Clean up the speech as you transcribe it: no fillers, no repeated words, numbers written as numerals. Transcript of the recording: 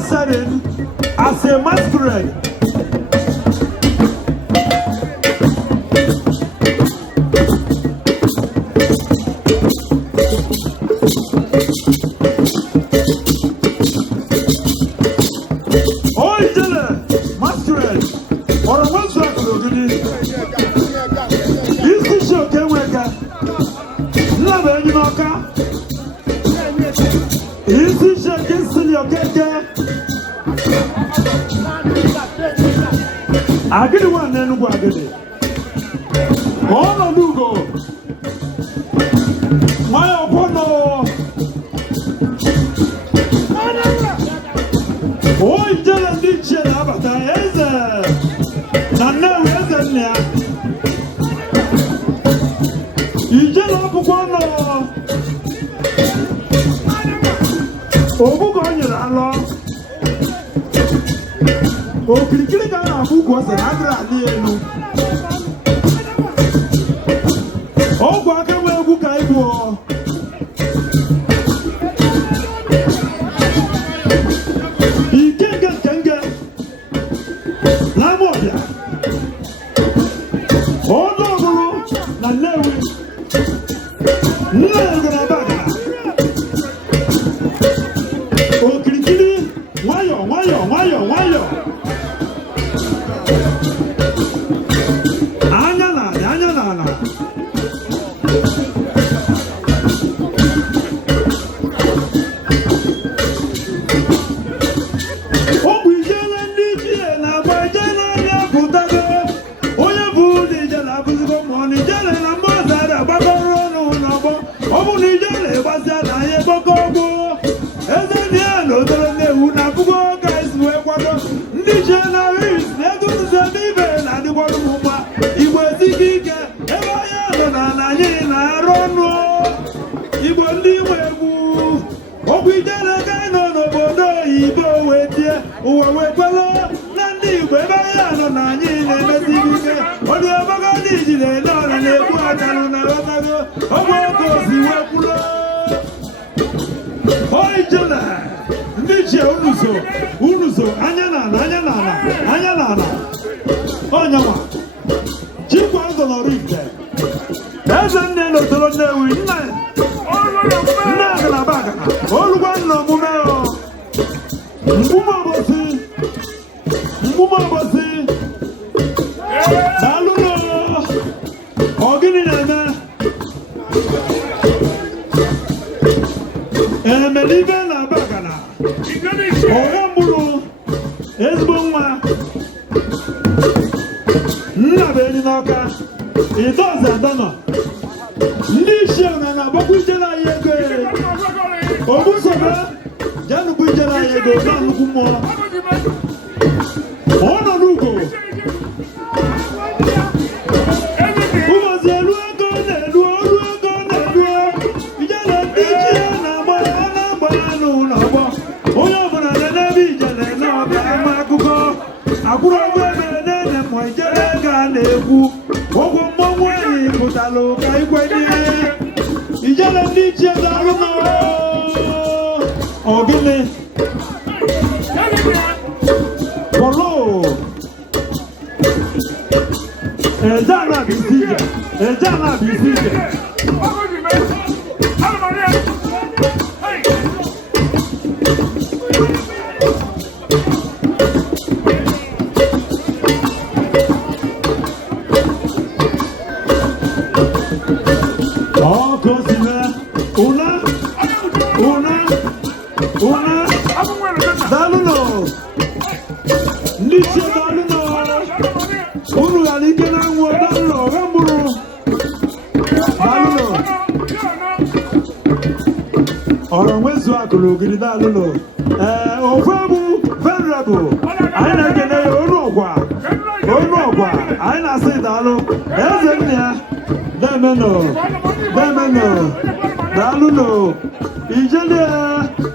setting as a masquerade. Agidi one and Wagadi. All of you go. My opponent. Oh, Ijele Ndi Ichie Abata Eze. Nana Eze Nia. Ijele Abukwano. Obuko nyere alo. Okirikiri ka na-abụ ose na agara adị elu. Ọgwụ aka nwe egwu ka ịbụ. Ike nke n'ama ọbịa. Ọnụ ọgụrụ na Nnewi. Nne gara baga. Okirikiri nwayọ. Anya n'ala. Ọ bụ Ijele Ndị Ichie na-agba Ijele anya pụtago. Onye bụ ụdị Ijele abụzigo ma ọ na Ijele na mmadụ ada agbagoro ọnụ n'ọgbọ. Ọ bụ na Ijele gbasịa na anyị egboko ọgbọ. Eze ndị a na odoro Nnewi na abụgo ka esi wee kwado. Ndị Ichie na Ris na ego nze n'ibe na-adịkwado m mma. Igbo esighị ike ebe anyị nọ na anyị na-arụ ọnụ. Igbo ndị nwe egwu ọgwụ Ijele ka anyị nọ n'obodo oyibo wee tie ụwa wee kwelo na ndị Igbo ebe anyị nọ na anyị na-emesighị ike. Ọdụ ebogo dị ijile n'ọra na-egbu ajalụ na ọtago ọgwụ oge osi wee kwulo. O Ijele Ndị Ichie unu so anya n'ala onyenwa Chikwa Eze Eze nne n'otoro Nnewi nne agalaba olugwa nna omume mgbume obosi daalụlo ọgịnị na-eme emelibe na bagana ọga mgburu ezigbo nwa nna bụ enyi n'ọka Idozi Adama. Ndị Ichie na-agbakwa Ijele anyị ego Obusobe janukwu Ijele anyị ego na nnukwu mmụọ. Ọ nọ n'ugo ụbọchị elu ego na-elu Ijele Ndị Ichie na-agba anụ n'ọgbọ. Onye ọbụla na-ebe Ijele n'ọka ama akụkọ akwụrụ ọgwụ ebe na-ene mmụọ Ijele ga na-ekwu ọgwụ mmọnwụ anyị pụtalụ ka ikwenye. Ijele Ndị Ichie daalụ n'ọgịnị polo eje ala bụ isi ije. Ndị Ichie daalụ unu ghara ike na nwụ daalụ ọga mgburu daalụ ọrụ nwezu akụrụ ogiri daalụ. Ofu egwu venerable anyị na-ekene ya onu ọgwa anyị na-asị daalụ. Eze nne ya demenụ daalụ Ijele